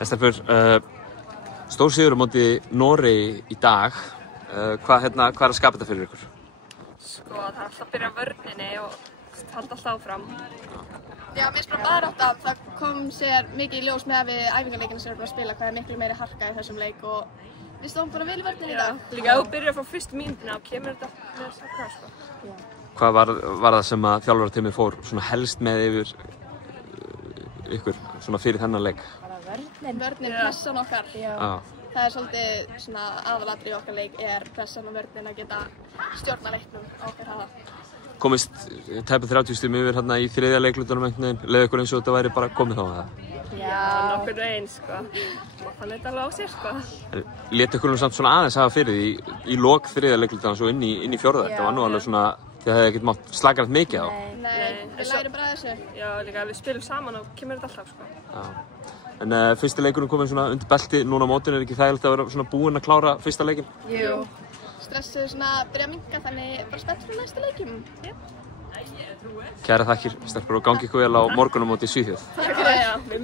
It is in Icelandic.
Stelpur, stór sigur á móti Noregi í dag. Hvað er að skapa þetta fyrir ykkur? Sko, það er alltaf að byrja á vörninni og halda alltaf áfram. Já, mér finnst bara barátta. Það kom sér mikið í ljós með að við æfingarleikina sem við erum að spila hvað er miklu meiri harka í þessum leik og við stóðum bara vel í vörninni í dag. Líka ef þú byrjar frá fyrstu mínútunni og kemur þetta með þess að hvað, sko. Hvað var það sem að þjálfarateymið fór svona helst með yfir ykkur svona fyrir þennan leik? Vörnin, pressan okkar. Það er svolítið svona aðalatriði í okkar leik er pressan og vörnin að geta stjórna leiknum á okkar hafa. Komist tæpa 30 stigum yfir hérna í þriðja leiklutunum einhvern veginn, leið ykkur eins og þetta væri bara komið þá að það? Já, nokkur veginn, sko. Maður fann þetta alveg á sér, sko. Lét ykkur samt svona aðeins hafa fyrir því í lok þriðja leiklutunum svo inn í fjórða. Þetta var nú alveg svona, þið hefði ekkert mátt slaka neitt mikið á. Nei, við lærum bara þessu. Já, líka ef við spilum saman og kemur þetta alltaf, sko. Já. En fyrsti leikurinn komið svona undir belti núna á mótinu, ekki þægilegt að vera svona búinn að klára fyrsta leikinn? Jú. Stressið svona að byrja að minnka, þannig bara spennt fyrir næstu leikjum. Kærar þakkir, stelpur, og gangi ykkur vel á morgun á móti Svíþjóð. Takk fyrir.